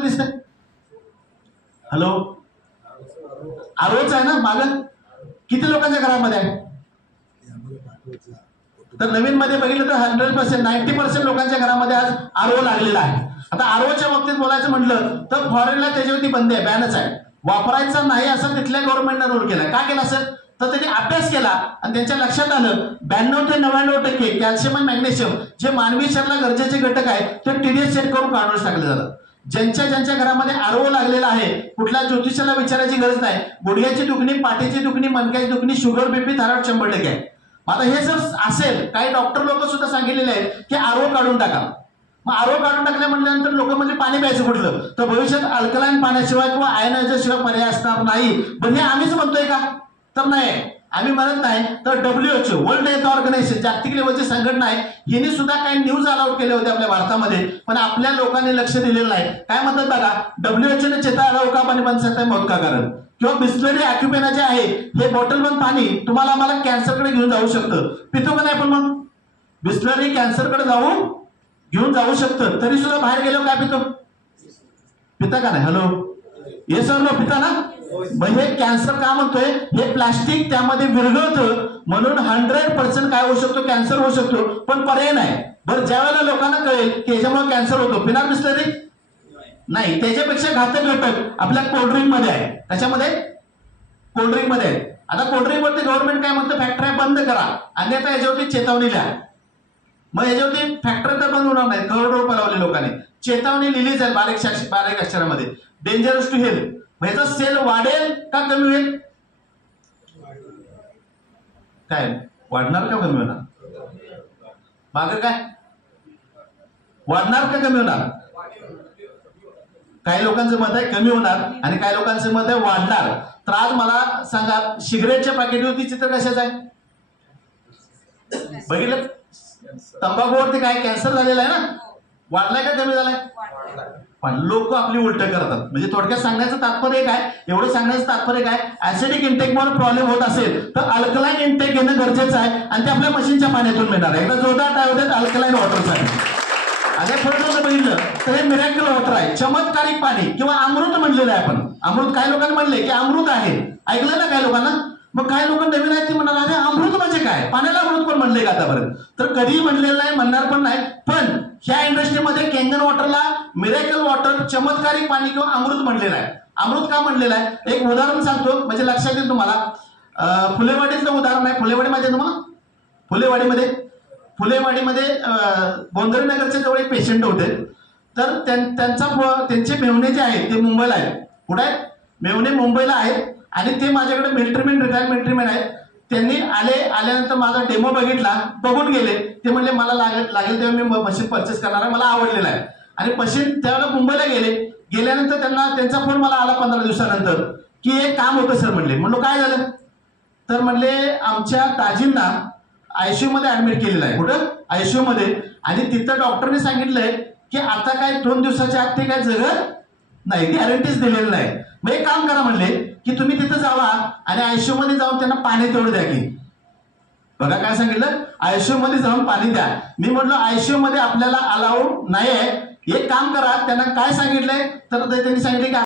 दिसतंय? हॅलो, आरोच आहे ना माग? किती लोकांच्या घरामध्ये आहे? तर नवीन मध्ये बघितलं तर 100% 90% लोकांच्या घरामध्ये आज आरओ लागलेला आहे. आता आरओच्या बाबतीत बोलायचं म्हटलं तर फॉरेनला त्याच्यावरती बंदी आहे, बॅनच आहे. वापरायचा नाही असं तिथल्या गव्हर्नमेंटने रूल केला. का केला सर? तर त्यांनी अभ्यास केला आणि त्यांच्या लक्षात आलं 92 ते 99% कॅल्शियम आणि मॅग्नेशियम जे मानवी शरीराला गरजेचे घटक आहेत ते टीडीएस सेट करून काढून टाकले जातात. ज्यांच्या घरामध्ये आरओ लागलेला आहे, कुठल्या ज्योतिषाला विचारायची गरज नाही. गुडघ्याची दुखणी, पाठीची दुखणी, मणक्याची दुखणी, शुगर, बीपी, थायरॉइड 100% आहे. आता हे जर असेल, काही डॉक्टर लोक सुद्धा सांगितलेले आहेत की आरओ काढून टाका. मग आरओ काढून टाकल्या म्हटल्यानंतर लोक म्हणजे पाणी प्यायचं कुठलं? तर भविष्यात अल्कलाईन पाण्याशिवाय किंवा आयनायझर शिवाय पर्याय असणार नाही. पण हे आम्हीच म्हणतोय का? तर नाही, आम्ही म्हणत नाही. तर WHO वर्ल्ड हेल्थ ऑर्गनायझेशन जागतिक लेवलची संघटना आहे, हिने सुद्धा काही न्यूज अलाउड केले होते आपल्या भारतामध्ये, पण आपल्या लोकांनी लक्ष दिलेलं नाही. काय म्हणतात बघा, WHO ने चेता अलाव का पाणी बंद सकता है मौत का कारण. किंवा बिस्लरी ॲक्युपेना जे आहे हे बॉटल बंद पाणी तुम्हाला आम्हाला कॅन्सरकडे घेऊन जाऊ शकतं. पितो का नाही? पण मग बिस्लरी कॅन्सरकडे घेऊन जाऊ शकतं, तरी सुद्धा बाहेर गेलो काय पितो? पिता का नाही? हॅलो, हे सर नो पिता ना? म्हणजे कॅन्सर का म्हणतोय? हे प्लास्टिक त्यामध्ये विरघळतं म्हणून 100% काय होऊ शकतो? कॅन्सर होऊ शकतो. पण पर्याय नाही. बरं, ज्या वेळेला लोकांना कळेल की ह्याच्यामुळे कॅन्सर होतो, पिणार बिस्लरी नाही. त्याच्यापेक्षा घातक घटक आपल्या कोल्ड्रिंक मध्ये आहे. त्याच्यामध्ये कोल्ड्रिंक मध्ये आहे. आता कोल्ड्रिंक वरती गव्हर्नमेंट काय म्हणतं? फॅक्टऱ्या बंद करा, अन्यथा याच्यावरती चेतावणी लिहा. मग याच्यावरती फॅक्टरी तर बंद होणार नाही. करोड रुपये लावले लोकांनी, चेतावणी लिहिली जाईल बारीक अक्षरामध्ये, डेंजरस टू हेल्थ. ह्याचा सेल वाढेल का कमी होईल? काय वाढणार का कमी होणार? मागं काय वाढणार का कमी होणार? काही लोकांचं मत आहे कमी होणार आणि काही लोकांचं मत आहे वाढणार. तर आज मला सांगा, सिगरेटच्या पॅकेटवरती चित्र कशाचं आहे? बघितलं? तंबाखूवरती काय कॅन्सर झालेला आहे ना? वाढलाय का कमी झालाय? पण लोक आपली उलट करतात. म्हणजे थोडक्यात सांगण्याचं तात्पर्य काय? एवढं सांगण्याचं तात्पर्य काय? ऍसिडिक इंटेकमुळे प्रॉब्लेम होत असेल तर अल्कलाईन इंटेक घेणं गरजेचं आहे आणि ते आपल्या मशीनच्या पाण्यातून मिळणार आहे. एकदा जोरदार टाळ्या होतात अल्कलाईन वॉटरसाठी. आणि थोडं बघितलं तर हे मिरॅकल वॉटर आहे, चमत्कारिक पाणी किंवा अमृत म्हणलेलं आहे. आपण अमृत, काही लोकांनी म्हणले की अमृत आहे, ऐकलं ना काही लोकांना? मग काही लोक नवीन आहेत ते म्हणाले अरे अमृत म्हणजे काय? पाण्याला अमृत पण म्हणले का आतापर्यंत? तर कधीही म्हणलेलं नाही, म्हणणार पण नाही. पण ह्या इंडस्ट्रीमध्ये केंगन वॉटरला मिरॅकल वॉटर, चमत्कारिक पाणी किंवा अमृत म्हणलेलं आहे. अमृत का म्हणलेलं आहे? एक उदाहरण सांगतो म्हणजे लक्षात येईल तुम्हाला. फुलेवाडीचं उदाहरण आहे. फुलेवाडी माहिती आहे तुम्हाला? फुलेवाडीमध्ये गोंधळी नगरच्या जवळ एक पेशंट होते. तर त्यांचे मेहुणे जे आहेत ते मुंबईला आहेत. कुठे आहेत? मेहुणे मुंबईला आहेत आणि ते माझ्याकडे रिटायर्ड मिलिटरीमॅन आहेत. त्यांनी आल्यानंतर माझा डेमो बघितला, बघून गेले. ते म्हणले मला लागेल तेव्हा मी मशीन परचेस करणार आहे, मला आवडलेलं आहे. आणि मशीन त्यावेळेला मुंबईला गेल्यानंतर त्यांचा फोन मला आला 15 दिवसानंतर की एक काम होतं सर. म्हणलो काय झालं? तर म्हणले आमच्या दाजींना आयसीयू मध्ये ऍडमिट केलेलं आहे. कुठं? आयसीयू मध्ये. आणि तिथं डॉक्टरने सांगितलंय की आता काय 2 दिवसाच्या आत ते काय जगत नाही, गॅरंटीच दिलेलं नाही. मग एक काम करा म्हणले की तुम्ही तिथं जावा आणि आयसीयू मध्ये जाऊन त्यांना पाणी तेवढं द्या की. बघा काय सांगितलं, आयसीयू मध्ये जाऊन पाणी द्या. मी म्हटलं आयसीयू मध्ये आपल्याला अलाउड नाही आहे. एक काम करा, त्यांना काय सांगितलंय तर त्यांनी सांगितलं की